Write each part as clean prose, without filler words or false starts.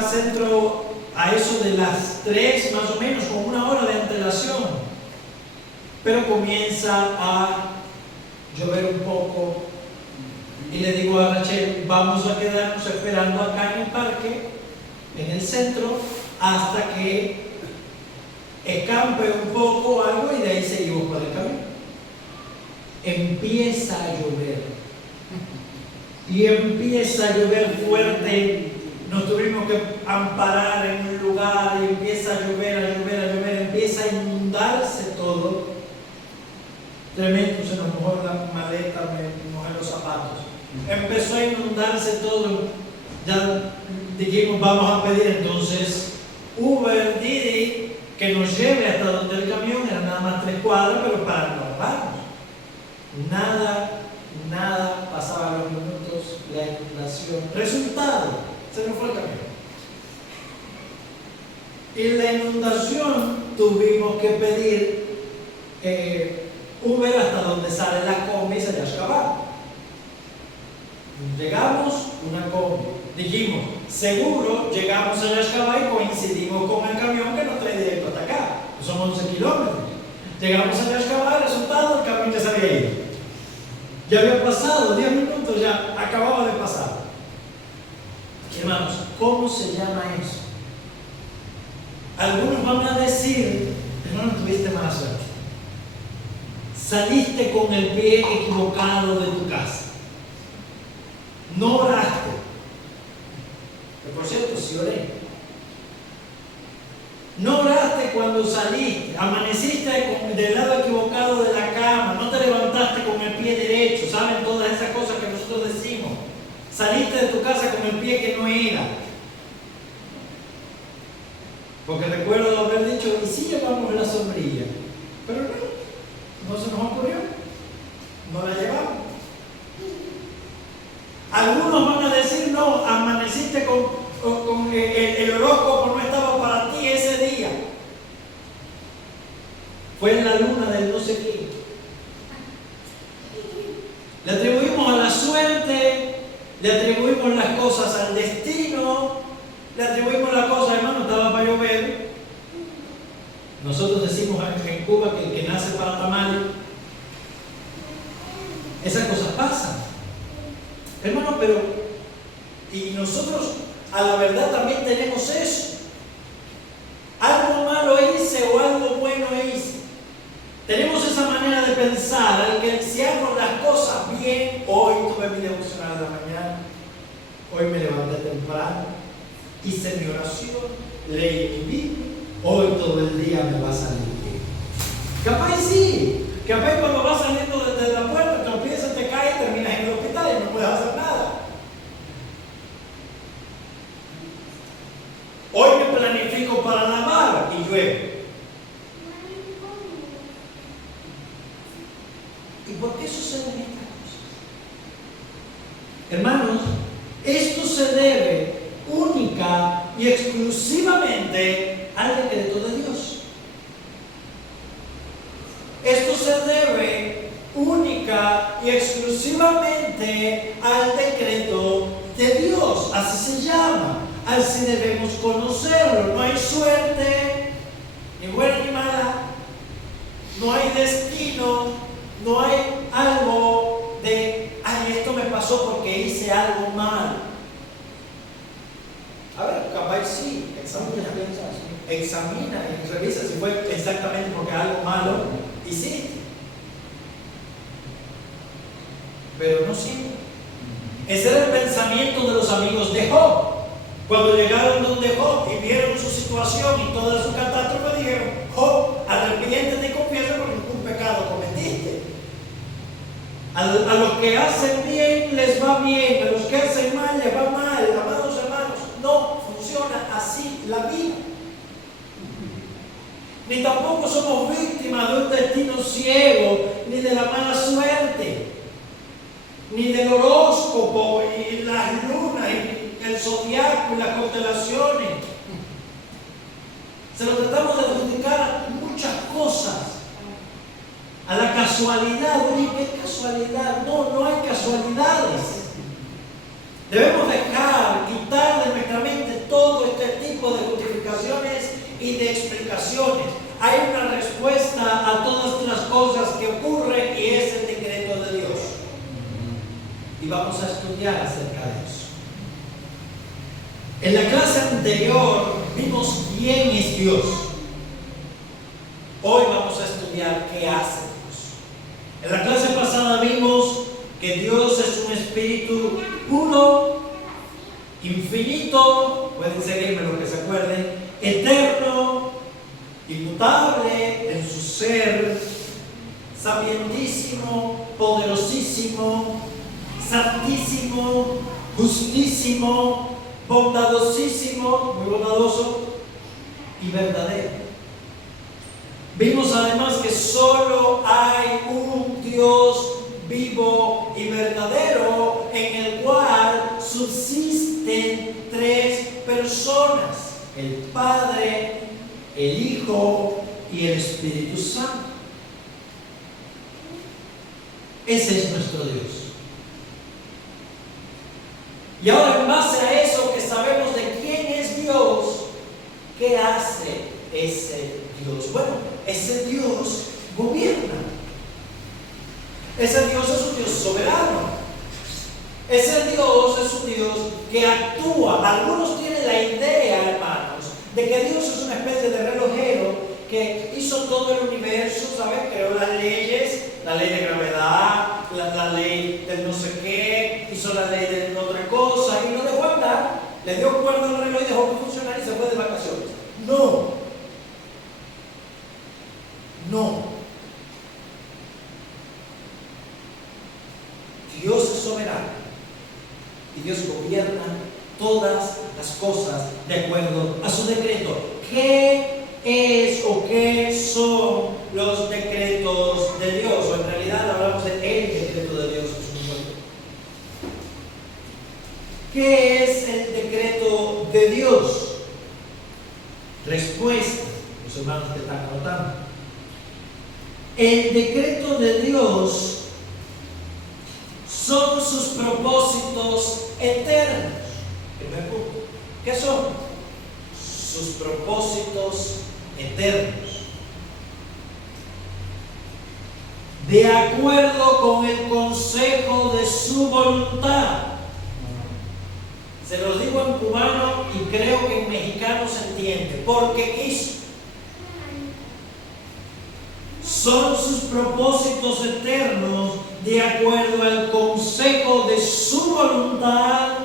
al centro a eso de las 3 más o menos, con 1 hora de antelación. Pero comienza a llover un poco y le digo a Rachel, vamos a quedarnos esperando acá en el parque, en el centro, hasta que escampe un poco algo y de ahí seguimos por el camino. Empieza a llover y empieza a llover fuerte. Nos tuvimos que amparar en un lugar y empieza a llover, empieza a inundarse todo. Tremendo, se nos mojó la maleta, me mojé los zapatos. Empezó a inundarse todo. Ya dijimos, vamos a pedir entonces Uber, Didi, que nos lleve hasta donde el camión, era nada más 3 cuadras, pero para no bajarnos. Nada, pasaban los minutos, la inundación. Resultado, se nos fue el camión. Y la inundación tuvimos que pedir Uber hasta donde sale la combi y se haya acabado. Llegamos, una combi. Dijimos, seguro llegamos a Yashkabá y coincidimos con el camión que nos trae directo hasta acá. Son 11 kilómetros. Llegamos a Yashkabá, el resultado, el camión ya se había ido. Ya había pasado 10 minutos, ya acababa de pasar. Hermanos, ¿cómo se llama eso? Algunos van a decir, hermano, tuviste mala suerte. Saliste con el pie equivocado de tu casa. No oraste. Pero por cierto, sí oré. No oraste cuando saliste. Amaneciste del lado equivocado de la cama. No te levantaste con el pie derecho. ¿Saben todas esas cosas que nosotros decimos? Saliste de tu casa con el pie que no era. Porque recuerdo haber dicho, ¿y si llevamos la sombrilla? Pero no se nos ocurrió. No la llevamos. Algunos van a decir, no, amaneciste con el horóscopo no estaba para ti ese día. Fue en la luna del no sé qué. Le atribuimos a la suerte, le atribuimos las cosas al destino, le atribuimos las cosas, hermano, estaba para llover. Nosotros decimos en Cuba que el que nace para tamales. Esas cosas pasan. Hermano, pero, y nosotros a la verdad también tenemos eso. Algo malo hice o algo bueno hice. Tenemos esa manera de pensar, al que si hago las cosas bien, hoy tuve mi devocional de la mañana, hoy me levanté temprano, hice mi oración, leí mi Biblia, hoy todo el día me va a salir bien. Capaz sí, capaz cuando vas saliendo desde la puerta, te empiezas, te caes y terminas en el hospital y no puedes hacer nada. Hoy me planifico para lavar y llueve. ¿Y por qué suceden estas cosas? Hermanos, esto se debe única y exclusivamente al decreto de Dios. Esto se debe única y exclusivamente al decreto de Dios. Así se llama. Así debemos conocerlo. No hay suerte, ni buena ni mala. No hay destino. No hay algo de, ay, esto me pasó porque hice algo mal. A ver, capaz sí, examina y revisa si fue exactamente porque algo malo hiciste. Pero no siempre. Ese era el pensamiento de los amigos de Job. Cuando llegaron donde Job y vieron su situación y toda su catástrofe, dijeron, Job, arrepiéntete y confiesa porque ningún pecado cometiste. A los que hacen bien les va bien, a los que hacen mal les va mal. Amados hermanos, no funciona así la vida. Ni tampoco somos víctimas de un destino ciego, ni de la mala suerte, ni del horóscopo y las lunas y el zodiaco y las constelaciones. Se lo tratamos de adjudicar muchas cosas a la casualidad. Oye, ¿qué casualidad? No hay casualidades. Debemos quitar de nuestra mente todo y de explicaciones. Hay una respuesta a todas las cosas que ocurren y es el decreto de Dios. Y vamos a estudiar acerca de eso. En la clase anterior vimos quién es Dios. Hoy vamos a estudiar qué hace Dios. En la clase pasada vimos que Dios es un espíritu puro, infinito, pueden seguirme lo que se acuerden, eterno, inmutable en su ser, sapientísimo, poderosísimo, santísimo, justísimo, bondadosísimo, muy bondadoso y verdadero. Vimos además que solo hay un Dios vivo y verdadero en el cual subsisten tres personas: el Padre, el Hijo y el Espíritu Santo. Ese es nuestro Dios. Y ahora, en base a eso que sabemos de quién es Dios, ¿qué hace ese Dios? Bueno, ese Dios gobierna. Ese Dios es un Dios soberano. Ese Dios es un Dios que actúa. Algunos tienen la idea, hermanos, de que Dios es una especie de relojero que hizo todo el universo, ¿sabes? Creó las leyes, la ley de gravedad, la ley del no sé qué, hizo la ley de otra cosa y lo dejó andar, le dio cuerda al reloj y dejó que funcionara y se fue de vacaciones. No. Dios es soberano y Dios gobierna todas las cosas de acuerdo a su decreto. ¿Qué es o qué son los decretos de Dios? O en realidad hablamos de el decreto de Dios. ¿Qué es el decreto de Dios? Respuesta, los hermanos que están anotando. El decreto de Dios son sus propósitos eternos. Primer punto. ¿Qué son? Sus propósitos eternos. De acuerdo con el consejo de su voluntad. Se los digo en cubano y creo que en mexicano se entiende. Porque quiso. Son sus propósitos eternos de acuerdo al consejo de su voluntad,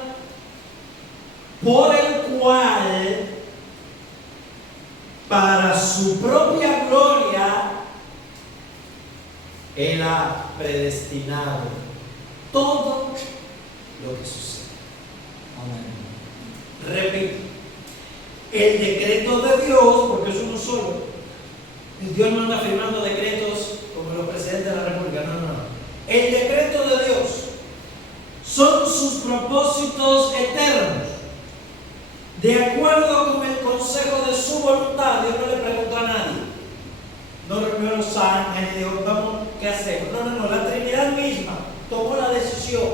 por el cual, para su propia gloria, Él ha predestinado todo lo que sucede. Amén. Repito, el decreto de Dios, porque es uno solo. Dios no anda firmando decretos como los presidentes de la República, no. El decreto de Dios son sus propósitos eternos, de acuerdo con el consejo de su voluntad. Dios no le preguntó a nadie, no reunió a los ángeles y dijo, vamos, ¿qué hacemos? No, la Trinidad misma tomó la decisión,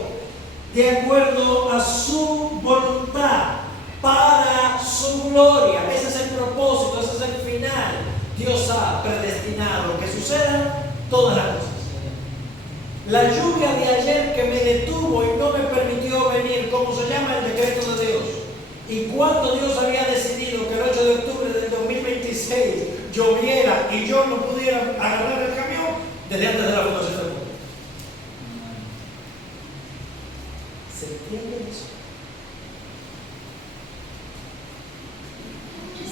de acuerdo a su voluntad, para su gloria. Ese es el propósito, ese es el final. Dios ha predestinado que sucedan todas las cosas. La lluvia de ayer que me detuvo y no me permitió venir, ¿cómo se llama? El decreto de Dios. Y cuando Dios había decidido que el 8 de octubre del 2026 lloviera y yo no pudiera agarrar el camión, desde antes de la fundación del mundo. ¿Se entiende eso?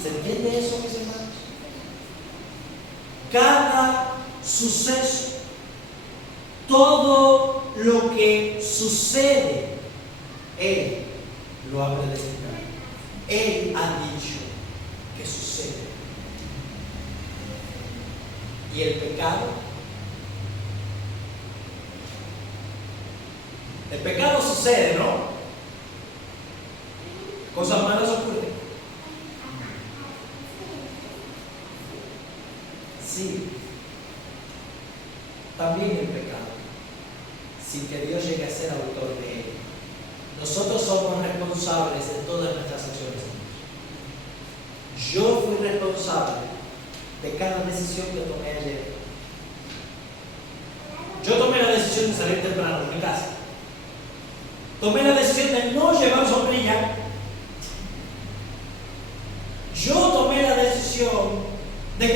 ¿Se entiende eso, mis hermanos? Cada suceso, todo lo que sucede, Él lo ha predestinado. Él ha dicho que sucede. ¿Y el pecado? El pecado sucede, ¿no? Cosas malas ocurren. Sí. También el pecado, sin que Dios llegue a ser autor de él. Nosotros somos responsables de todas nuestras acciones. Yo fui responsable de cada decisión que tomé ayer. Yo tomé la decisión de salir temprano de mi casa. Tomé la decisión de no llevar sombrilla. Yo tomé la decisión de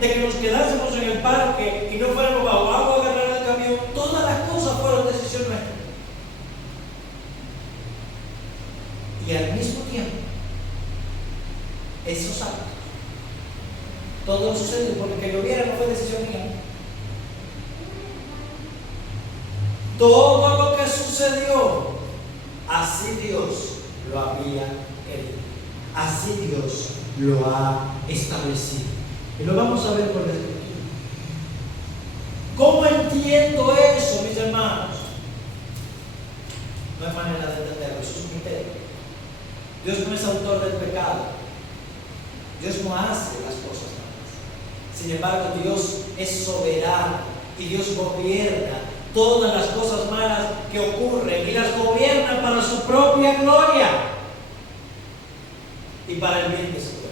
que nos quedásemos en el parque y no fuéramos bajo agua a agarrar el camión. Todas las cosas fueron decisión nuestra. Y al mismo tiempo, esos actos, todo sucedió porque que lloviera no fue decisión mía. Todo lo que sucedió, así Dios lo había querido. Así Dios lo ha establecido. Y lo vamos a ver por la escritura. ¿Cómo entiendo eso, mis hermanos? No hay manera de entenderlo, eso es un misterio. Dios no es autor del pecado. Dios no hace las cosas malas. Sin embargo, Dios es soberano y Dios gobierna todas las cosas malas que ocurren y las gobierna para su propia gloria y para el bien de su pueblo.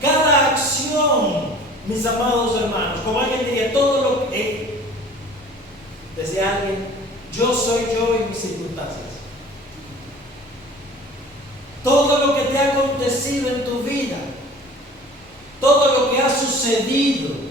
Cada acción, mis amados hermanos, como alguien diría, todo lo que decía alguien, yo soy yo y mis circunstancias. Todo lo que te ha acontecido en tu vida, todo lo que ha sucedido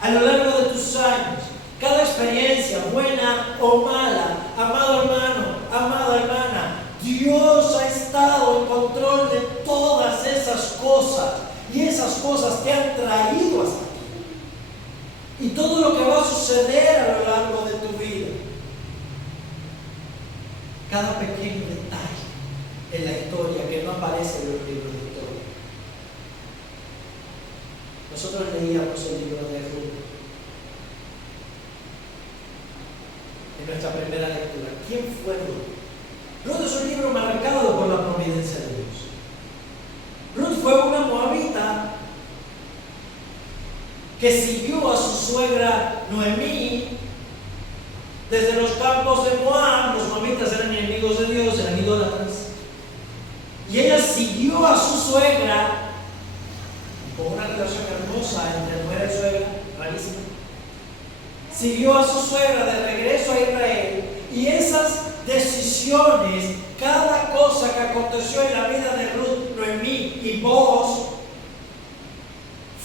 a lo largo de tus años, cada experiencia, buena o mala, amado hermano, amada hermana, Dios ha estado en control de todas esas cosas y esas cosas te han traído hasta aquí. Y todo lo que va a suceder a lo largo de tu vida, cada pequeño detalle en la historia que no aparece en los libros de historia. Nosotros leíamos el libro de Ruth en nuestra primera lectura. ¿Quién fue Ruth? Ruth es un libro marcado por la providencia de Dios. Ruth fue una moabita que siguió a su suegra Noemí desde los campos de Moab. Los moabitas eran enemigos de Dios, eran idólatras. Y ella siguió a su suegra con una relación hermosa entre mujer y suegra, rarísima. Siguió a su suegra de regreso a Israel, y esas decisiones, cada cosa que aconteció en la vida de Ruth, Noemí y Boaz,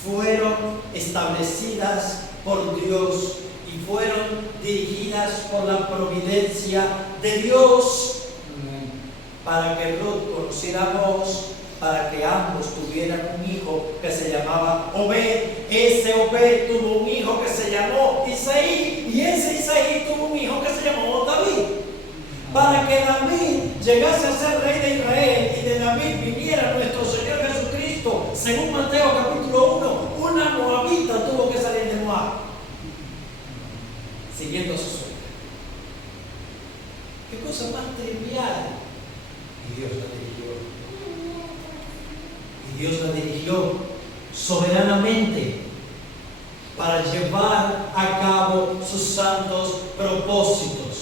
fueron establecidas por Dios y fueron dirigidas por la providencia de Dios, para que Ruth conociera a Boaz, para que ambos tuvieran un hijo que se llamaba Obed. Ese Obed tuvo un hijo que se llamó Isaí, y ese Isaí tuvo un hijo que se llamó David. Para que David llegase a ser rey de Israel y de David viniera nuestro Señor Jesucristo, según Mateo capítulo 1, una moabita tuvo que salir de Moab, siguiendo a su suegra. Qué cosa más trivial. Y Dios la dirigió. Y Dios la dirigió soberanamente para llevar a cabo sus santos propósitos.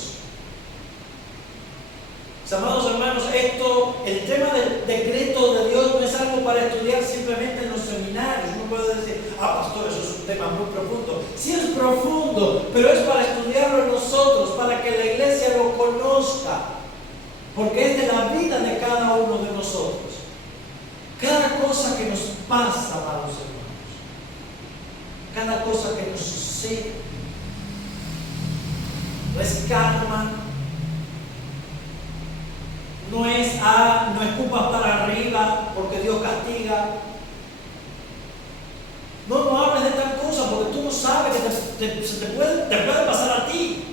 Amados hermanos, el tema del decreto de Dios no es algo para estudiar simplemente en los seminarios. No puedo decir, pastor, eso es un tema muy profundo. Sí es profundo, pero es para estudiarlo nosotros, para que la iglesia lo conozca, porque es de la vida de cada uno de nosotros. Cada cosa que nos pasa, amados hermanos, cada cosa que nos sucede, no es karma, no es no escupas para arriba porque Dios castiga. No hables de tal cosa porque tú no sabes que te puede pasar a ti.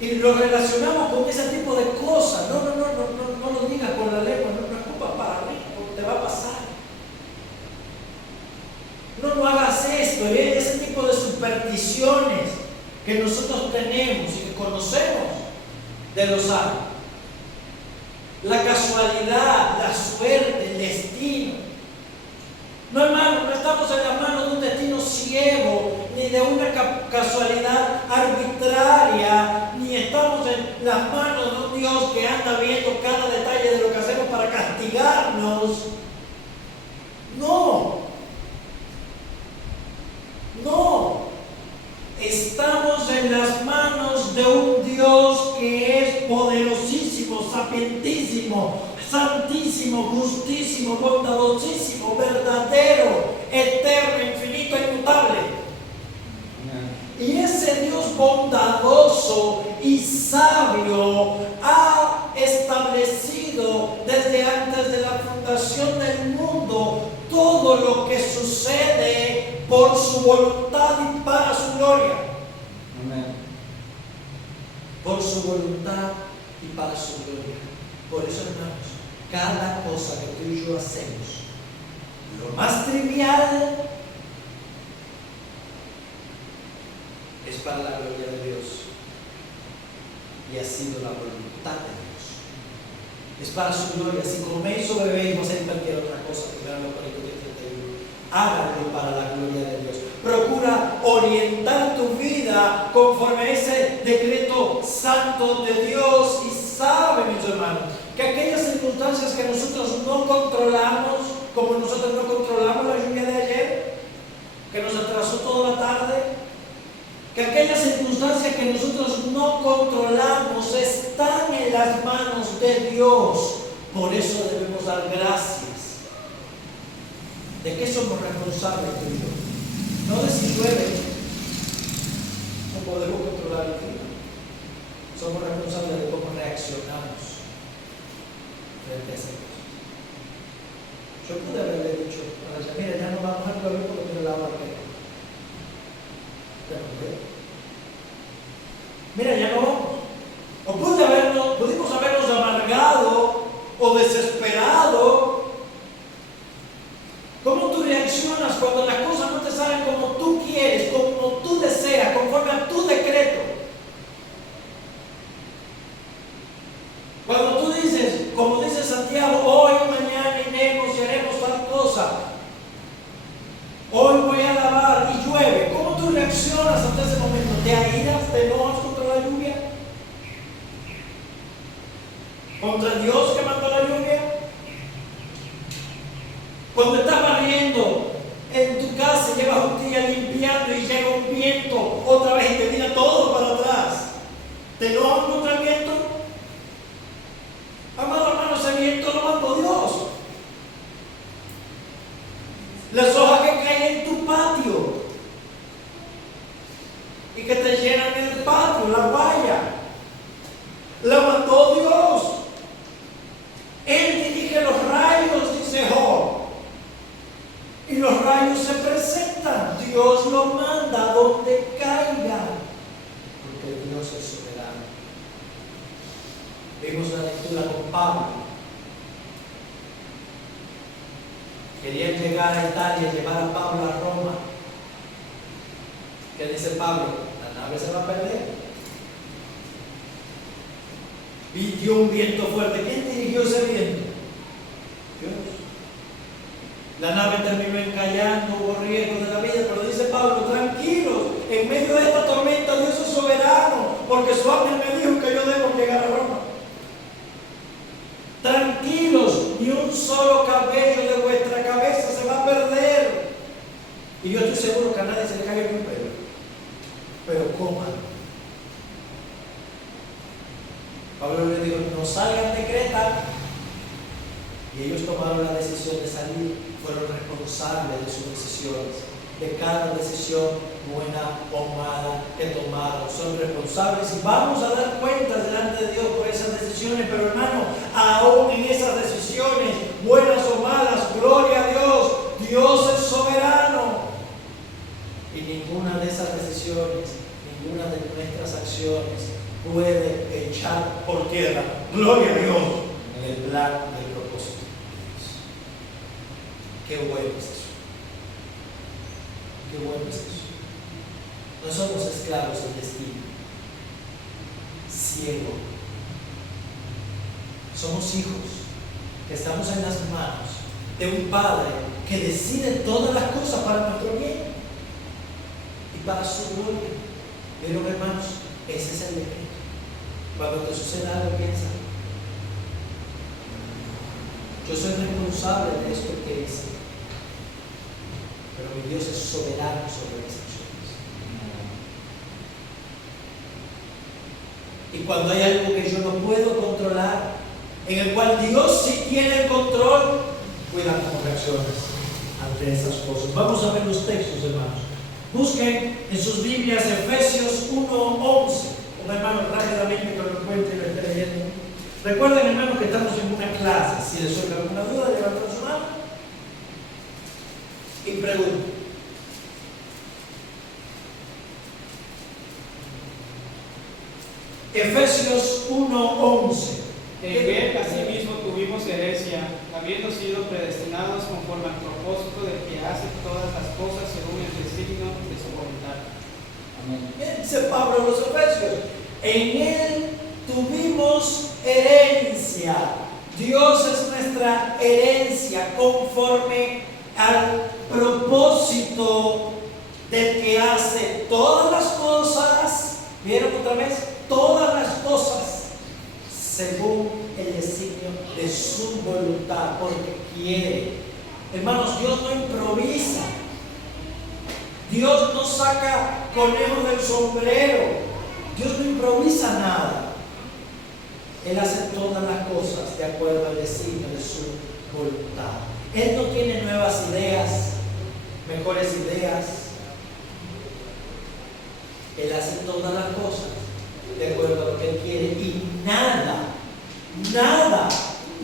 Y lo relacionamos con ese tipo de cosas. No lo digas con la lengua, no escupas para arriba porque te va a pasar. No hagas esto. Ese tipo de supersticiones que nosotros tenemos y que conocemos de los ángeles. La casualidad, la suerte, el destino. No, hermano, no estamos en las manos de un destino ciego, ni de una casualidad arbitraria, ni estamos en las manos de un Dios que anda viendo cada detalle de lo que hacemos manos. No. No. Estamos en las manos de un Dios que es poderosísimo, sapientísimo, santísimo, justísimo, bondadosísimo, verdadero, eterno, infinito, inmutable. Y ese Dios bondadoso y sabio ha establecido desde antes de la fundación del mundo todo lo que sucede por su voluntad y para su gloria. Amén. Por su voluntad y para su gloria. Por eso, hermanos, cada cosa que tú y yo hacemos, lo más trivial, es para la gloria de Dios. Y ha sido la voluntad de Dios. Es para su gloria. Si coméis o bebéis o hacéis cualquier otra cosa, háganlo para la gloria de Dios. Procura orientar tu vida conforme a ese decreto santo de Dios. Y sabe, mis hermanos, que aquellas circunstancias que nosotros no controlamos, como nosotros no controlamos la lluvia de ayer, que nos atrasó toda la tarde, que aquellas circunstancias que nosotros no controlamos están en las manos de Dios. Por eso debemos dar gracias. ¿De qué somos responsables tú y yo? No de si llueve, no podemos controlar el clima. Somos responsables de cómo reaccionamos frente a esas cosas. Yo pude haberle dicho a ella, mira, ya no vamos a llover porque tiene el agua que mira, ya no vamos. O pudimos habernos amargado o desesperado. ¿Cómo tú reaccionas cuando las cosas no te salen como tú quieres, como tú deseas, conforme a tu decreto? Cuando tú dices, como dice Santiago, hoy, mañana iremos y haremos tal cosa. Hoy voy a lavar y llueve. ¿Cómo tú reaccionas ante ese momento? ¿Te airas? ¿Te enojas contra la lluvia? ¿Contra el Dios que mandó la lluvia? Cuando estás barriendo en tu casa, llevas un día limpiando y llega un viento otra vez y te tira todo para atrás, ¿te enojas contra el viento? Amado hermano, ese viento lo mandó Dios. Las hojas que caen en tu patio y que te llenan el patio, la valla, la mandó Dios. Él dirige los rayos, dice Job. Y los rayos se presentan. Dios lo manda donde caiga. Porque Dios es soberano. Vimos la lectura con Pablo. Querían llegar a Italia y llevar a Pablo a Roma. ¿Qué dice Pablo? La nave se va a perder. Y dio un viento fuerte. ¿Quién dirigió ese viento? Dios. La nave terminó encallando, hubo riesgo de la vida, pero dice Pablo, tranquilos, en medio de esta tormenta Dios es soberano, porque su ángel me dijo que yo debo llegar a Roma. Tranquilos, ni un solo cabello de vuestra cabeza se va a perder. Y yo estoy seguro que a nadie se le cae un pelo, pero coman. Pablo le dijo, no salgan de Creta. Y ellos tomaron la decisión de salir, fueron responsables de sus decisiones, de cada decisión buena o mala que tomaron. Son responsables y vamos a dar cuentas delante de Dios por esas decisiones. Pero hermano, aún en esas decisiones, buenas o malas, gloria a Dios, Dios es soberano. Y ninguna de esas decisiones, ninguna de nuestras acciones puede echar por tierra, gloria a Dios, el plan del propósito de Dios. Qué bueno es eso. Qué bueno es eso. No somos esclavos del destino ciego. Somos hijos que estamos en las manos de un Padre que decide todas las cosas para nuestro bien y para su gloria. Pero hermanos, ese es el decreto. Cuando te suceda algo, piensa, Yo soy responsable de esto que hice. Pero mi Dios es soberano sobre mis acciones. Y cuando hay algo que yo no puedo controlar, en el cual Dios sí tiene el control, cuida cómo reacciones ante esas cosas. Vamos a ver los textos, hermanos. Busquen en sus Biblias Efesios 1:11. Un hermano rápidamente que lo encuentre y lo esté leyendo. Recuerden, hermanos, que estamos en una clase. Si les surge alguna duda, levanten su mano y pregunten. Efesios 1:11. En él asimismo tuvimos herencia, habiendo sido predestinados conforme al propósito del que hace todas las cosas según el designio de su voluntad. Amén. Dice Pablo a los Efesios, en él tuvimos herencia. Dios es nuestra herencia conforme al propósito del que hace todas las cosas. ¿Vieron otra vez? Todas las cosas según el designio de su voluntad, porque quiere. Hermanos, Dios no improvisa. Dios no saca conejos del sombrero. Dios no improvisa nada. Él hace todas las cosas de acuerdo al designio de su voluntad. Él no tiene nuevas ideas, mejores ideas. Él hace todas las cosas de acuerdo a lo que Él quiere, y nada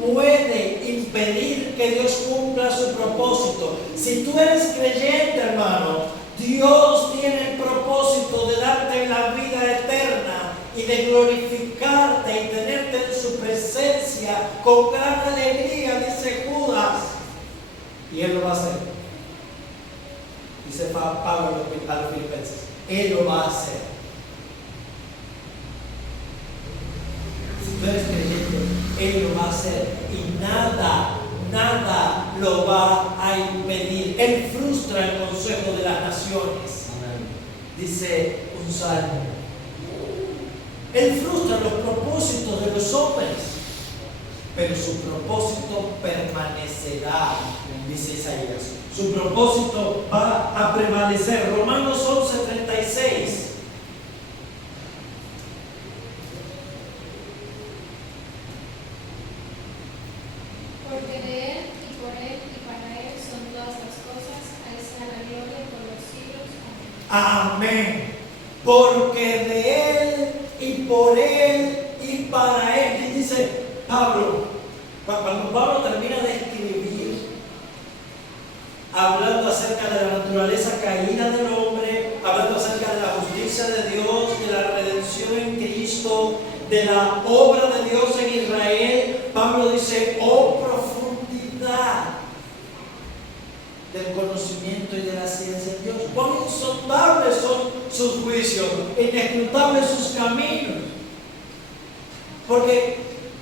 puede impedir que Dios cumpla su propósito. Si tú eres creyente, hermano, Dios tiene el propósito de darte la vida eterna y de glorificarte y tenerte en su presencia con gran alegría, dice Judas, y Él lo va a hacer. Dice Pablo a los Filipenses, Él lo va a hacer. Si tú eres creyente, Él lo va a hacer y nada lo va a impedir. Él frustra el consejo de las naciones. Dice un salmo. Él frustra los propósitos de los hombres, pero su propósito permanecerá, dice Isaías. Su propósito va a prevalecer. Romanos 11:36. Porque de Él, y por Él, y para Él son todas las cosas, a Él sea la gloria por los siglos. Amén. Amén. Porque de Él, y por Él, y para Él. Y dice Pablo, cuando Pablo termina de escribir, hablando acerca de la naturaleza caída del hombre, hablando acerca de la justicia de Dios, de la redención en Cristo, de la obra de Dios en Israel, Pablo dice, oh profundidad del conocimiento y de la ciencia de Dios. Cuán insondables son sus juicios, inescrutables sus caminos. Porque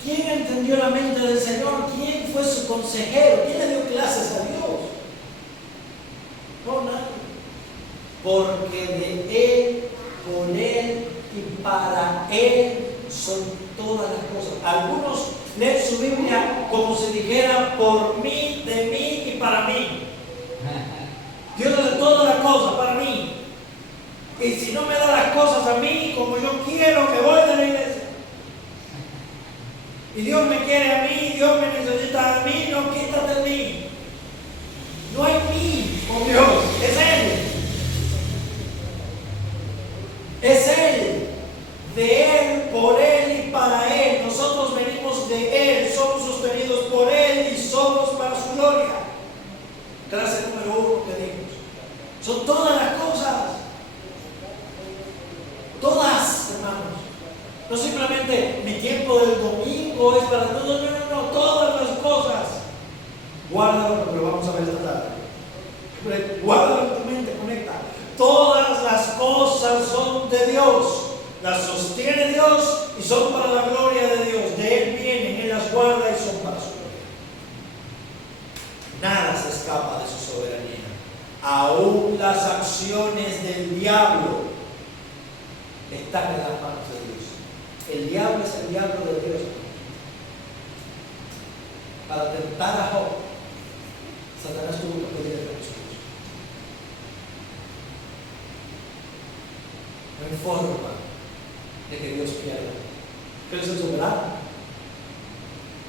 ¿quién entendió la mente del Señor? ¿Quién fue su consejero? ¿Quién le dio clases a Dios? No, nadie. Porque de Él, con Él y para Él son todas las cosas. Algunos leen su Biblia como si dijera por mí, de mí y para mí. Dios hace todas las cosas para mí. Y si no me da las cosas a mí como yo quiero, me voy de la iglesia. Y Dios me quiere a mí, Dios me necesita a mí, no, quítate de mí. No hay mí con Dios, es Él. Es Él. De Él, por Él y para Él. Nosotros venimos de Él, somos sostenidos por Él y somos para su gloria. Clase número 1 que dimos. Son todas las cosas. Todas, hermanos. No simplemente mi tiempo del domingo es para todo, no, todas las cosas. Guárdalo porque lo vamos a ver esta tarde. Guárdalo en tu mente, conecta. Todas las cosas son de Dios. Las sostiene Dios y son para la gloria de Dios. De Él vienen, Él las guarda y son para su gloria. Nada se escapa de su soberanía. Aún las acciones del diablo están en las manos de Dios. El diablo es el diablo de Dios. para tentar a Job, Satanás tuvo que pedirle permiso. No hay forma de que Dios pierda. Él es el soberano.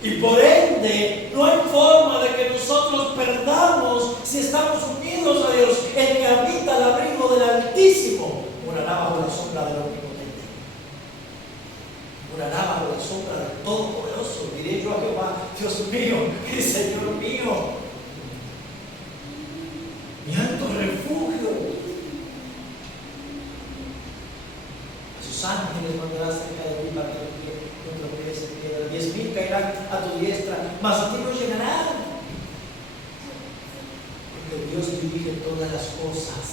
Y por ende, no hay forma de que nosotros perdamos si estamos unidos a Dios. El que habita al abrigo del Altísimo morará bajo la sombra del Omnipotente. Morará bajo la sombra del Todopoderoso. Diré yo a Jehová, Dios mío y Señor mío, mi alto refugio. A sus ángeles mandará cerca de ti para que no tropieces en piedra. 10,000 caerán a tu diestra, mas a ti no llegarán. Porque Dios dirige todas las cosas.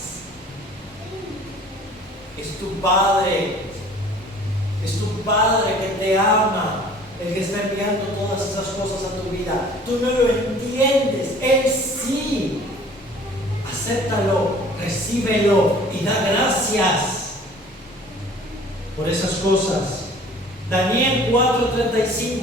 Es tu Padre. Es tu Padre que te ama, el que está enviando todas esas cosas a tu vida. Tú no lo entiendes, Él sí. Acéptalo, recíbelo y da gracias por esas cosas. Daniel 4:35.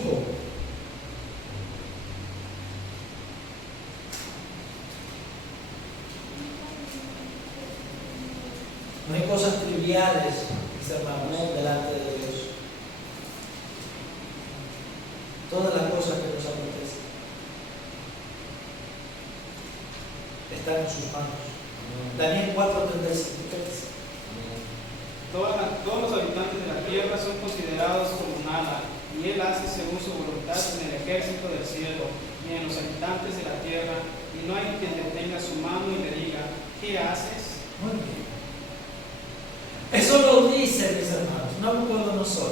No hay cosas triviales, mis hermanos, delante de Dios. Todas las cosas que nos acontecen están en sus manos. Daniel 4:35. Todos los habitantes de la tierra son considerados como nada, y Él hace según su voluntad en el ejército del cielo y en los habitantes de la tierra, y no hay quien detenga su mano y le diga, ¿qué haces? Muy bien. Eso lo dice, mis hermanos, Nabucodonosor,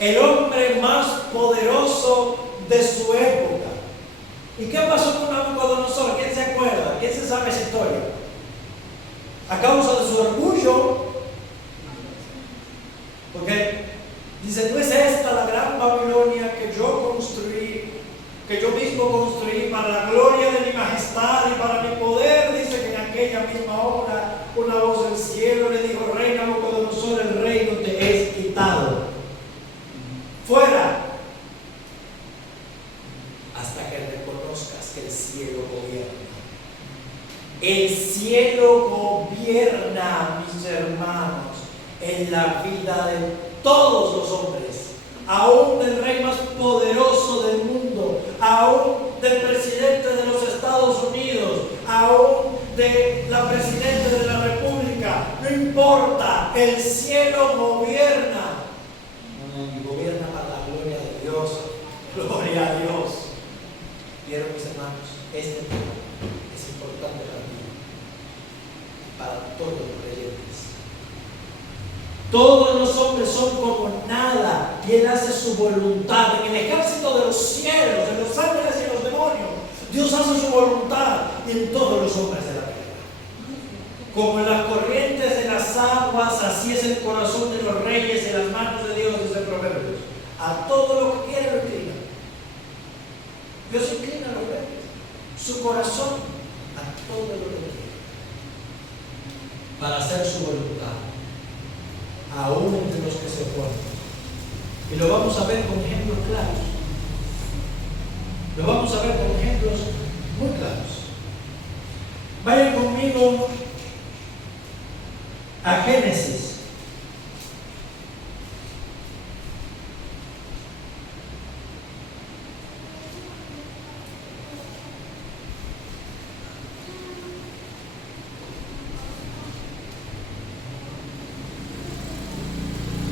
el hombre más poderoso de su época. ¿Y qué pasó con Nabucodonosor? ¿Quién se acuerda? ¿Quién se sabe esa historia? A causa de su orgullo, porque dice, no es esta la gran Babilonia que yo construí, que yo mismo construí para la gloria de mi majestad y para mi poder. Dice que en aquella misma hora una voz del cielo le dijo, rey Nabucodonosor, el reino te es quitado. Fuera. Hasta que reconozcas que el cielo gobierna. El cielo gobierna, mis hermanos, en la vida de todos los hombres, aún del rey más poderoso del mundo, aún del presidente de los Estados Unidos, aún de la presidenta de la República. No importa, el cielo gobierna. Y gobierna para la gloria de Dios. Gloria a Dios. ¿Vieron, mis hermanos? Este tema es importante para todos los creyentes. Todos los hombres son como nada y Él hace su voluntad. En el ejército de los cielos, en los ángeles y en los demonios, Dios hace su voluntad, y en todos los hombres de la tierra. Como en las corrientes de las aguas, así es el corazón de los reyes en las manos de Dios, dice Proverbios. A todo lo que quiere lo inclina. Dios inclina a los reyes, su corazón a todo lo que quiere, para hacer su voluntad, aún entre los que se oponen. Y lo vamos a ver con ejemplos claros. Lo vamos a ver con ejemplos muy claros. Vayan conmigo a Génesis.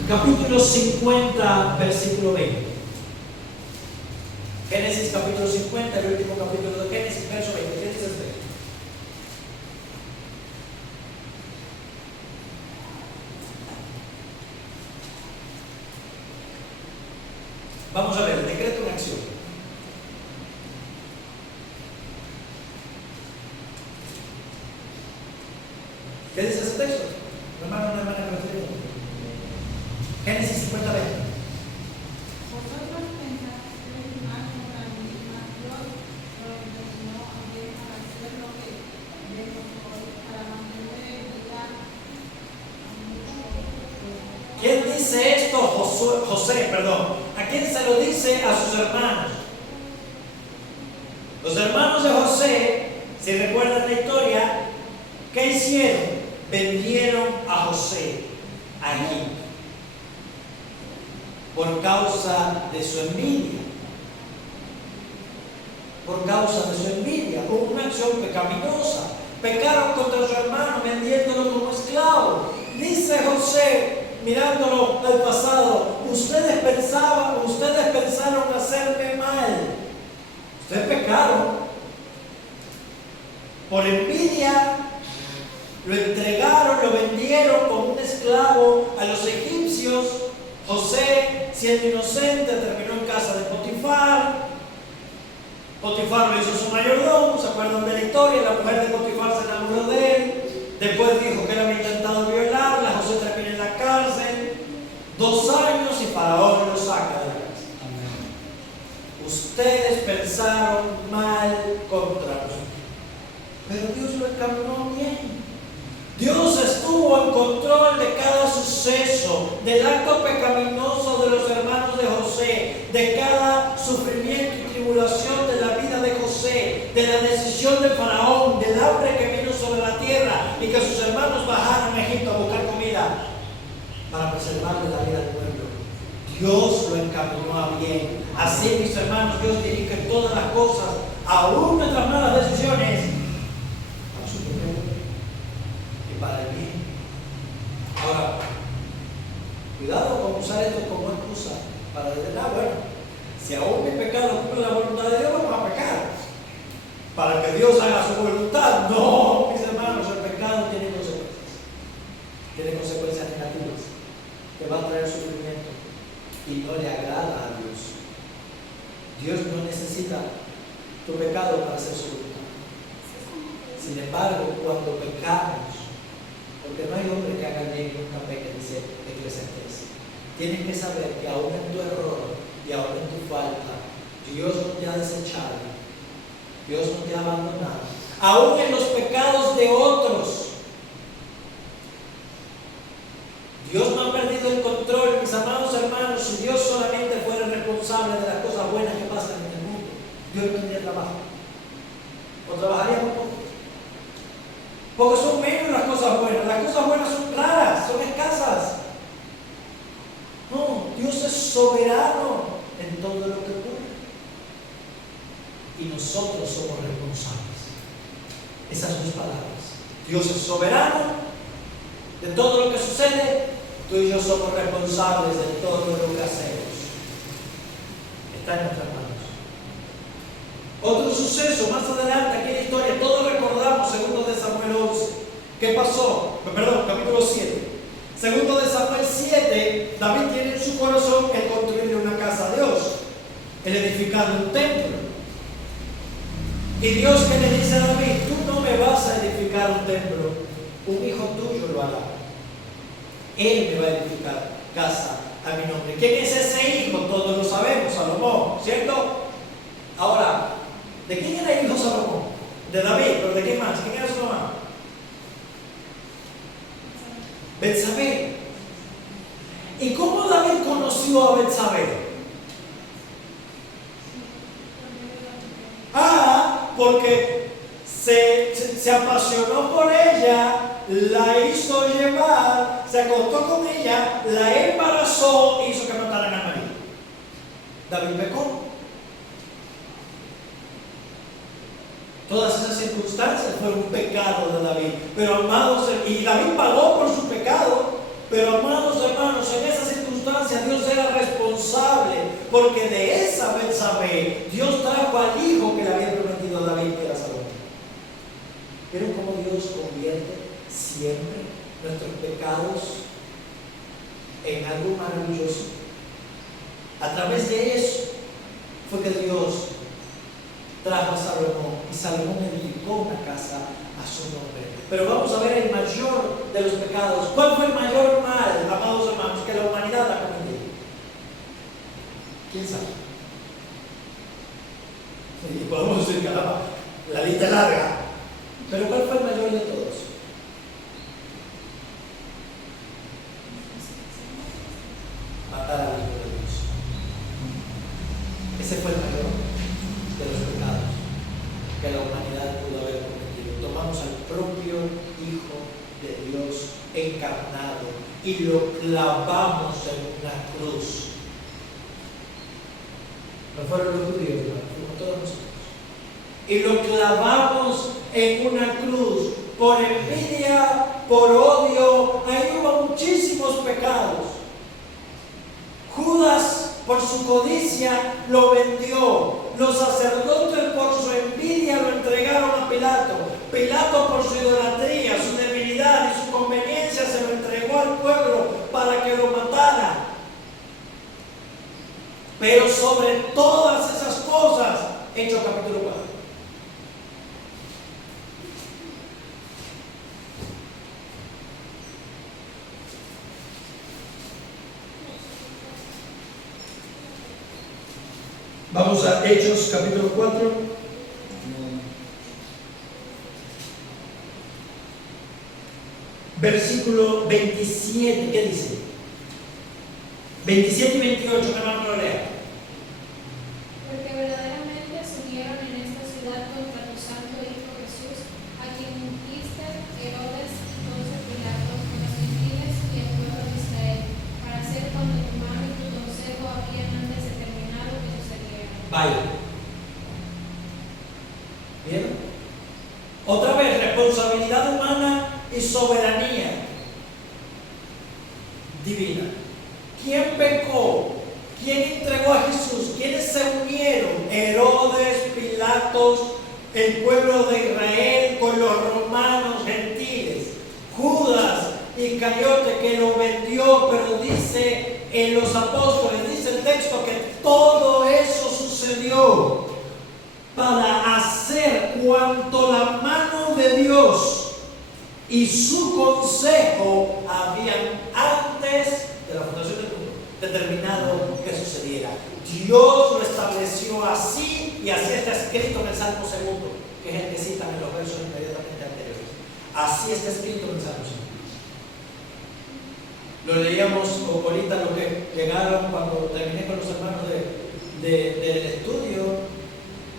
Capítulo 50, versículo 20. Génesis capítulo 50, el último capítulo de Génesis, verso 20. ¿Qué dice usted? Vamos a ver, el decreto en acción. ¿Qué dice ese texto? Hermano, una hermana que lo tiene. Génesis 50, 20. Vosotros pensáis que mal contra mí, mas Dios lo enseñó a bien para hacer lo que vemos hoy, para mantener vida a muchos. ¿Quién dice esto? José, perdón. ¿A quién se lo dice? A sus hermanos. Si recuerdan la historia, ¿qué hicieron? Vendieron a José a Egipto por causa de su envidia. Por causa de su envidia, hubo una acción pecaminosa. Pecaron contra su hermano vendiéndolo como esclavo. Dice José, mirándolo al pasado, ustedes pensaron hacerme mal. Ustedes pecaron. Por envidia, lo entregaron, lo vendieron como un esclavo a los egipcios. José, siendo inocente, terminó en casa de Potifar. Potifar lo hizo su mayordomo. ¿Se acuerdan de la historia? La mujer de Potifar se enamoró de él. Después dijo que él había intentado violarla. José termina en la cárcel 2 años y Faraón lo saca de la cárcel. Ustedes pensaron mal contra mí, pero Dios lo encaminó bien. Dios estuvo en control de cada suceso, del acto pecaminoso de los hermanos de José, de cada sufrimiento y tribulación de la vida de José, de la decisión de Faraón, del hambre que vino sobre la tierra y que sus hermanos bajaron a Egipto a buscar comida para preservarle la vida al pueblo. Dios lo encaminó a bien. Así, mis hermanos, Dios dirige todas las cosas, aún nuestras malas decisiones, a su propio y para el bien. Ahora, cuidado con usar esto como excusa para decir, bueno, si aún mi pecado cumple la voluntad de Dios, vamos a pecar para que Dios haga su voluntad. No, mis hermanos, el pecado tiene consecuencias negativas que va a traer sufrimiento y no le agrada a Dios. Dios no necesita tu pecado para hacer su voluntad. Sin embargo, cuando pecamos, porque no hay hombre que haga bien y nunca peque, dice Eclesiastés, tienes que saber que aún en tu error y aún en tu falta, Dios no te ha desechado, Dios no te ha abandonado. Aún en los pecados de otros, Dios no ha perdido el control. Mis amados hermanos, si Dios solamente fuera responsable de las cosas buenas que pasan en el mundo, Dios no tendría trabajo. O trabajaría muy poco. Porque son menos las cosas buenas. Las cosas buenas son raras, son escasas. No, Dios es soberano en todo lo que ocurre. Y nosotros somos responsables. Esas 2 palabras. Dios es soberano de todo lo que sucede. Tú y yo somos responsables de todo lo que hacemos. Está en nuestras manos. Otro suceso más adelante aquí en la historia, todos recordamos 2 de Samuel 11. ¿Qué pasó? Perdón, capítulo 7. 2 de Samuel 7, David tiene en su corazón el construir una casa a Dios, el edificar un templo. Y Dios que le dice a David, tú no me vas a edificar un templo, un hijo tuyo lo hará. Él me va a edificar casa a mi nombre. ¿Quién es ese hijo? Todos lo sabemos, Salomón, ¿cierto? Ahora, ¿de quién era el hijo Salomón? De David, pero ¿de quién más? ¿Quién era su mamá? Betsabé. ¿Y cómo David conoció a Betsabé? Porque se apasionó por ella, la hizo llevar, se acostó con ella, la embarazó e hizo que mataran a María. David pecó. Todas esas circunstancias fueron un pecado de David. Pero amados, y David pagó por su pecado. Pero amados hermanos, en esas circunstancias Dios era responsable, porque de esa Betsabé Dios trajo al hijo que le había prometido a David, que era Salomón. ¿Vieron cómo Dios convierte siempre nuestros pecados en algo maravilloso? A través de eso fue que Dios trajo a Salomón, y Salomón edificó una casa a su nombre. Pero vamos a ver el mayor de los pecados. ¿Cuál fue el mayor mal, amados hermanos, que la humanidad ha cometido? ¿Quién sabe? Y podemos decir, caramba, la lista es larga. Pero ¿cuál fue el mayor de todos? Matar al Hijo de Dios. Ese fue el mayor de los pecados que la humanidad pudo haber cometido. tomamos al propio Hijo de Dios encarnado y lo clavamos en una cruz. No fueron los judíos, fuimos todos nosotros. Y lo clavamos en una cruz por envidia, por odio. Ahí hubo muchísimos pecados. Judas, por su codicia, lo vendió. Los sacerdotes, por su envidia, lo entregaron a Pilato. Pilato, por su idolatría, su debilidad y su conveniencia, se lo entregó al pueblo para que lo matara. Pero sobre todas esas cosas, Hechos capítulo 4. Vamos a Hechos capítulo 4. Versículo 27, ¿qué dice? 27 y 28, que hermano lo lea. Porque verdaderamente se unieron en esta ciudad contra tu santo Hijo Jesús, a quien ungiste Herodes y Poncio Pilato con los gentiles y el pueblo de Israel, para hacer cuanto tu mano y tu consejo habían antes determinado que sucediera. Vaya. ¿Bien? Otra vez, responsabilidad humana y soberanía divina. ¿Quién pecó? ¿Quién entregó a Jesús? ¿Quiénes se unieron? Herodes, Pilatos, el pueblo de Israel con los romanos gentiles. Judas Iscariote, que lo vendió, pero dice en los apóstoles, dice el texto, que todo eso sucedió para hacer cuanto la mano de Dios y su consejo habían antes de la fundación del mundo determinado que sucediera. Dios lo estableció así, y así está escrito en el Salmo 2, que es el que citan en los versos inmediatamente anteriores. Así está escrito en el Salmo 2. Lo leíamos ahorita, lo que llegaron cuando terminé con los hermanos del estudio.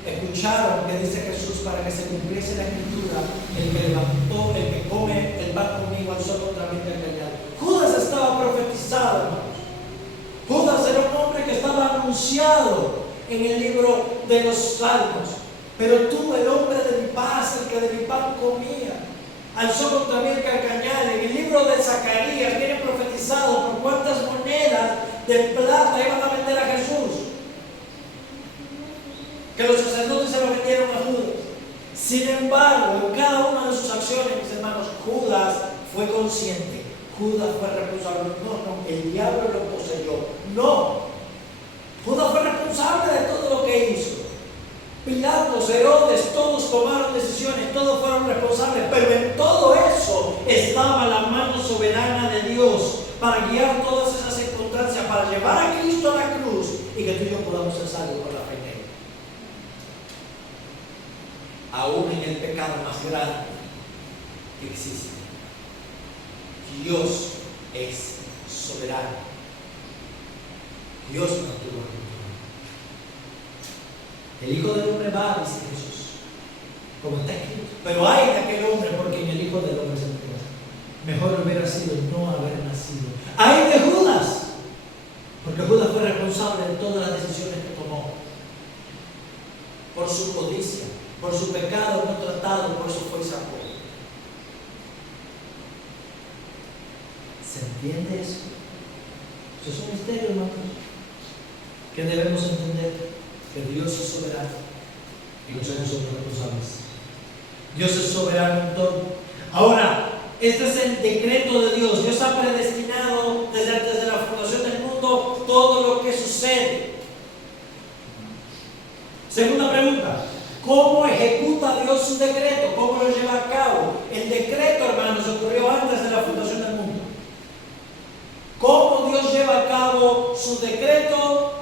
Escucharon que dice Jesús, para que se cumpliese la escritura: el que levantó, el que come el pan conmigo alzó contra mí el cañado. Judas estaba profetizado, hermanos. Judas era un hombre que estaba anunciado en el libro de los Salmos. Pero tú, el hombre de mi paz, el que de mi pan comía, alzó contra mí el carcañal. En el libro de Zacarías viene profetizado por cuántas monedas de plata iban a vender a Jesús, que los sacerdotes se lo vendieron a Judas. Sin embargo, en cada una de sus acciones, mis hermanos, Judas fue consciente. Judas fue responsable. No, el diablo lo poseyó. No, Judas fue responsable de todo lo que hizo. Pilatos, Herodes, todos tomaron decisiones, todos fueron responsables, pero en todo eso estaba la mano soberana de Dios para guiar todas esas circunstancias, para llevar a Cristo a la cruz y que tú y yo podamos ser salvos por la fe en Él. Aún en el pecado más grande que existe, Dios es soberano. Dios no tuvo control. El Hijo del Hombre va, dice Jesús, como está escrito. Pero hay de aquel hombre por quien el Hijo del Hombre se entrega. Mejor hubiera sido no haber nacido. Hay de Judas, porque Judas fue responsable de todas las decisiones que tomó. Por su codicia, por su pecado no tratado, por su fuerza pobre. ¿Se entiende eso? Eso es un misterio, hermanos, que debemos entender. Que Dios es soberano y nosotros somos responsables. Dios es soberano en todo. Ahora, este es el decreto de Dios. Dios ha predestinado desde antes de la fundación del mundo todo lo que sucede. Segunda pregunta: ¿cómo ejecuta Dios su decreto? ¿Cómo lo lleva a cabo? El decreto, hermanos, ocurrió antes de la fundación del mundo. ¿Cómo Dios lleva a cabo su decreto?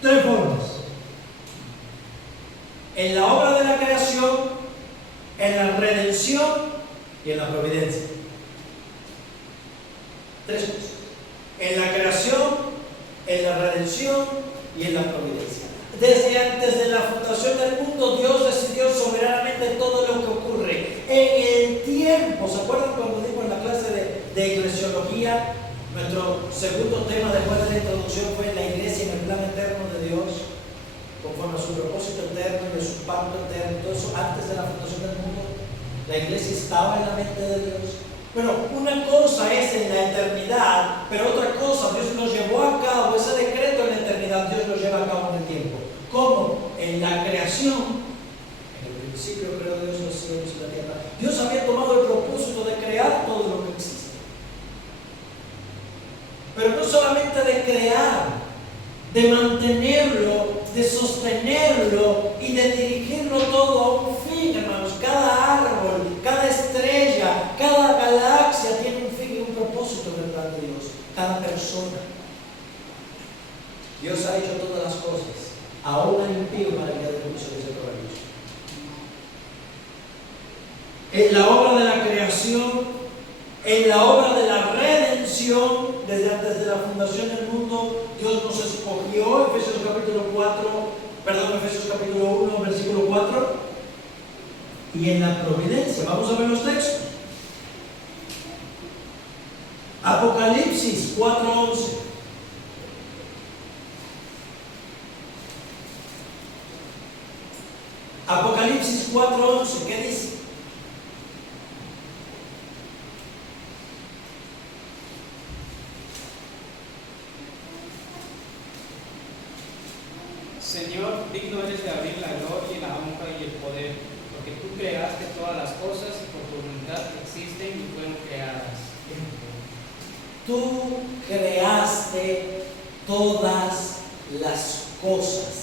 Tres formas: en la obra de la creación, en la redención y en la providencia. Tres cosas: en la creación, en la redención y en la providencia. Desde antes de la fundación del mundo, Dios decidió soberanamente todo lo que ocurre. segundo tema después de la introducción fue la iglesia en el plan eterno de Dios, conforme a su propósito eterno y de su pacto eterno. Todo eso antes de la fundación del mundo, la iglesia estaba en la mente de Dios. Bueno, una cosa es en la eternidad, pero otra cosa, Dios lo llevó a cabo, ese decreto en la eternidad, Dios lo lleva a cabo en el tiempo. ¿Cómo? En la creación, en el principio creó Dios los cielos y la tierra. Dios había tomado el propósito de crear todo lo que existe. Pero no solamente de crear, de mantenerlo, de sostenerlo y de dirigirlo todo a un fin, hermanos. Cada árbol, cada estrella, cada galaxia tiene un fin y un propósito en el plan de Dios. Cada persona. Dios ha hecho todas las cosas, aún al impío para el día del juicio, dice el Proverbio. En la obra de la creación, en la obra de la redención, desde antes de la fundación del mundo, Dios nos escogió, Efesios capítulo 1, versículo 4, y en la providencia. Vamos a ver los textos. Apocalipsis 4:11. Apocalipsis 4:11, ¿qué dice? Señor, digno eres de abrir la gloria y la honra y el poder, porque tú creaste todas las cosas y por tu voluntad existen y fueron creadas. Tú creaste todas las cosas.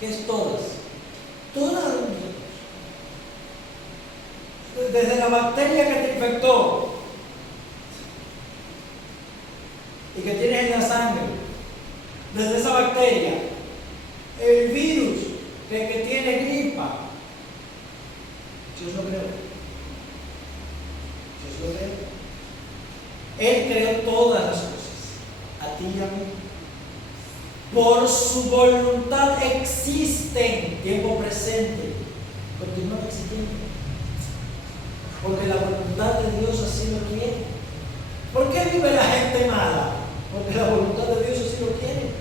¿Qué es todas? Todas. Desde la bacteria que te infectó y que tienes en la sangre, desde esa bacteria, el virus que tiene gripa, Dios lo creó. Dios lo creó. Él creó todas las cosas, a ti y a mí. Por su voluntad existen, tiempo presente, continúan existiendo. Porque la voluntad de Dios así lo quiere. ¿Por qué vive la gente mala? Porque la voluntad de Dios así lo quiere.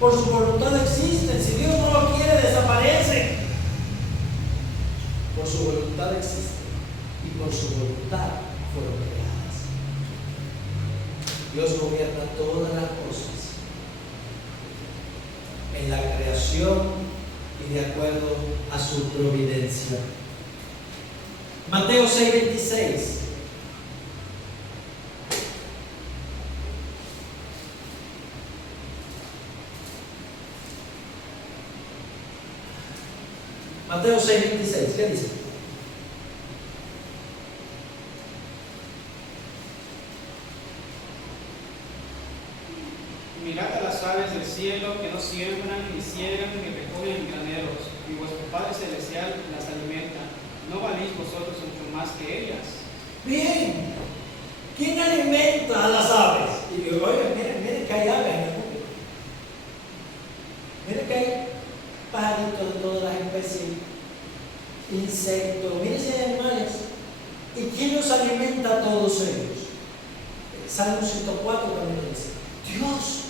Por su voluntad existen. Si Dios no lo quiere, desaparecen. Por su voluntad existen. Y por su voluntad fueron creadas. Dios gobierna todas las cosas en la creación y de acuerdo a su providencia. Mateo 6:26. Mateo 6:26, ¿qué dice? Mirad a las aves del cielo que no siembran, ni ciegan, ni recogen en graneros, y vuestro Padre Celestial las alimenta. ¿No valéis vosotros mucho más que ellas? Bien. ¿Quién alimenta a las aves? Y digo, oigan, miren que hay aves en el mundo. Miren que hay pajaritos de todas las especies, insectos, miren si hay animales. ¿Y quién los alimenta a todos ellos? Salmo 104 también dice, Dios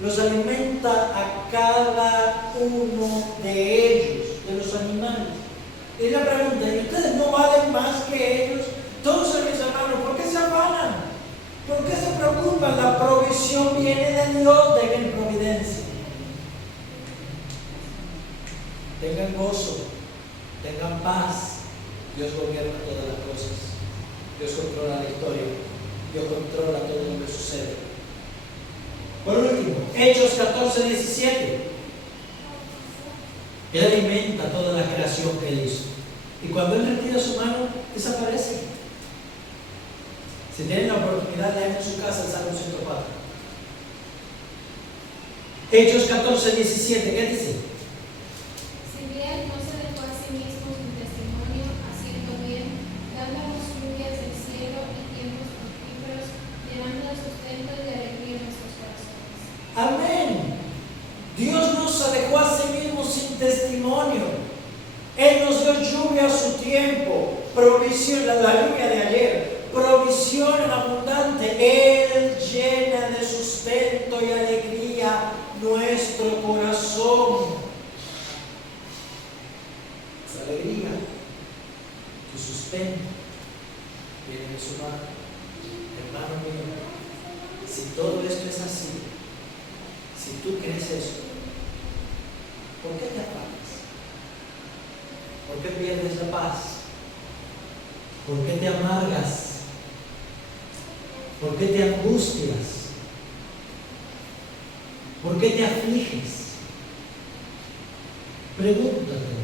los alimenta a cada uno de ellos, de los animales. Y la pregunta, ¿y ustedes no valen más que ellos? Entonces, mis hermanos, ¿por qué se afanan? ¿Por qué se preocupan? La provisión viene de Dios, de providencia. Tengan gozo, tengan paz. Dios gobierna todas las cosas. Dios controla la historia. Dios controla todo lo que sucede. Por último, Hechos 14:17. Él alimenta toda la creación que Él hizo. Y cuando Él retira su mano, desaparece. Si tienen la oportunidad, lean en su casa el Salmo 104. Hechos 14:17, ¿qué dice? Si bien no se dejó a sí mismo un testimonio, haciendo bien, dándonos lluvias del cielo y tiempos fructíferos, llenando de sustento y de alegría nuestros corazones. Amén. Dios no se dejó a sí mismo sin testimonio. Él nos dio lluvia a su tiempo, provisión, la lluvia de ayer, provisión en abundante. Él llena de sustento y alegría nuestro corazón. Esa alegría, tu sustento, viene de su mano. Hermano mío, si todo esto es así, si tú crees eso, ¿por qué te apagas? ¿Por qué pierdes la paz? ¿Por qué te amargas? ¿Por qué te angustias? ¿Por qué te afliges? Pregúntate.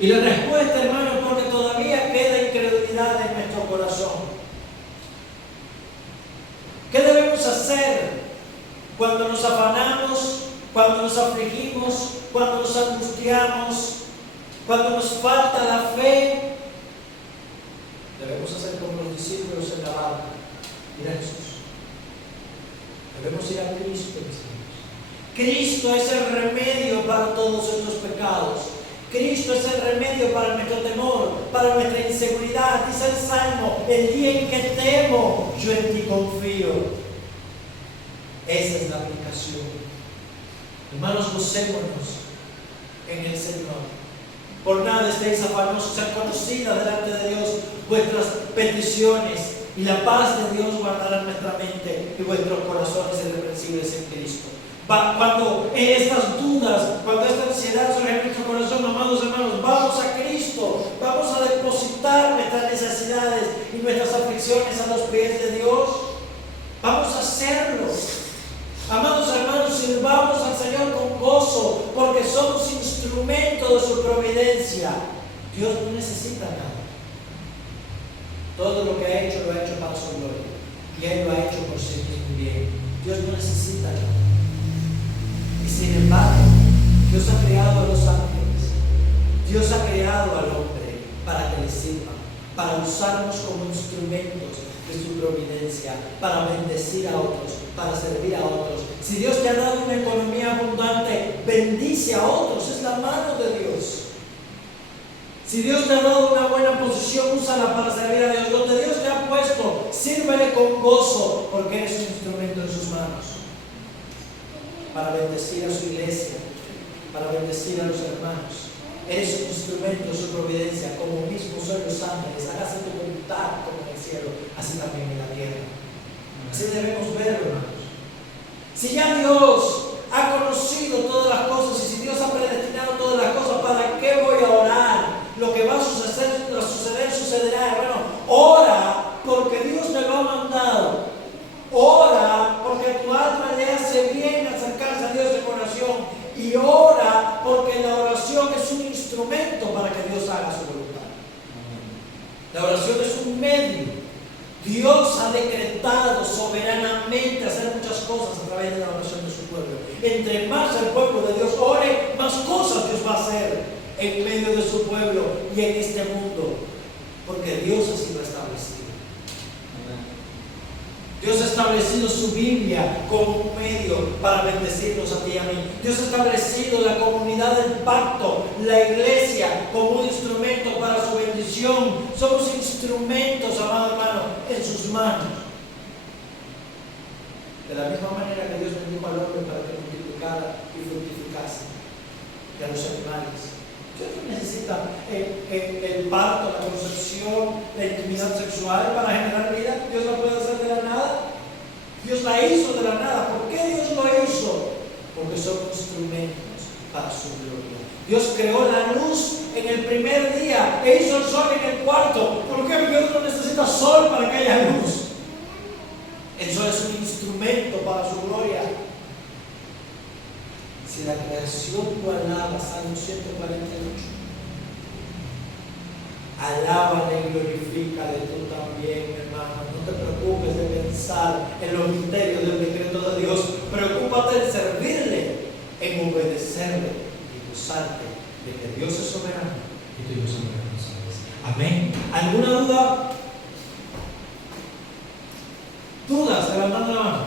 Y la respuesta, hermano, es porque todavía queda incredulidad en nuestro corazón. ¿Qué debemos hacer cuando nos afanamos, cuando nos afligimos, cuando nos angustiamos, cuando nos falta la fe? Debemos hacer como los discípulos en la barca. Ir a Jesús. Debemos ir a Cristo, mis hermanos. Cristo es el remedio para todos estos pecados. Cristo es el remedio para nuestro temor, para nuestra inseguridad. Dice el Salmo: el día en que temo, yo en ti confío. Esa es la aplicación. Hermanos, gocémonos en el Señor. Por nada estéis afanosos, sean conocidas delante de Dios vuestras peticiones, y la paz de Dios guardará nuestra mente y vuestros corazones irreprensibles en Cristo. Cuando estas dudas, cuando esta ansiedad surge en nuestro corazón, amados hermanos, vamos a Cristo, vamos a depositar nuestras necesidades y nuestras aflicciones a los pies de Dios. Vamos a hacerlo. Amados hermanos, sirvamos al Señor con gozo, porque somos instrumentos de su providencia. Dios no necesita nada. Todo lo que ha hecho, lo ha hecho para su gloria. Y Él lo ha hecho por sí mismo bien. Dios no necesita nada. Y sin embargo, Dios ha creado a los ángeles. Dios ha creado al hombre para que le sirvan, para usarnos como instrumentos de su providencia, para bendecir a otros, para servir a otros. Si Dios te ha dado una economía abundante, bendice a otros, es la mano de Dios. Si Dios te ha dado una buena posición, úsala para servir a Dios. Donde Dios te ha puesto, sírvele con gozo, porque eres un instrumento en sus manos, para bendecir a su iglesia, para bendecir a los hermanos. Eres un instrumento de su providencia, como mismo son los ángeles. Hágase tu voluntad como en el cielo, así también en la tierra. Así debemos verlo, hermanos. Si ya Dios ha conocido todas las cosas, y si Dios ha predestinado todas las cosas, ¿para qué voy a orar? Lo que va a suceder, sucederá, hermano. Ora porque Dios te lo ha mandado. Ora porque a tu alma le hace bien acercarse a Dios de corazón. Y ora porque la oración es un instrumento para que Dios haga su voluntad. La oración es un medio. Dios ha decretado soberanamente hacer muchas cosas a través de la oración de su pueblo. Entre más el pueblo de Dios ore, más cosas Dios va a hacer en medio de su pueblo y en este mundo, porque Dios así lo ha establecido. Dios ha establecido su Biblia como un medio para bendecirnos a ti y a mí. Dios ha establecido la comunidad del pacto, la iglesia, como un instrumento para su bendición. Somos instrumentos, amado hermano, en sus manos. De la misma manera que Dios bendijo al hombre para que multiplicara y fructificase, y a los animales. Dios no necesita el parto, la concepción, la intimidad sexual para generar vida. Dios la puede hacer de la nada. Dios la hizo de la nada. ¿Por qué Dios lo hizo? Porque son instrumentos para su gloria. Dios creó la luz en el primer día e hizo el sol en el cuarto. ¿Por qué? Porque Dios no necesita sol para que haya luz. El sol es un instrumento para su gloria. Si la creación tú alabas, Salmo 148, alábale y glorifícale tú también, hermano. No te preocupes de pensar en los misterios del decreto de Dios. Preocúpate en servirle, en obedecerle y gozarte de que Dios es soberano y tú y yo somos responsables. Amén. ¿Alguna duda? ¿Dudas? Levantando la mano.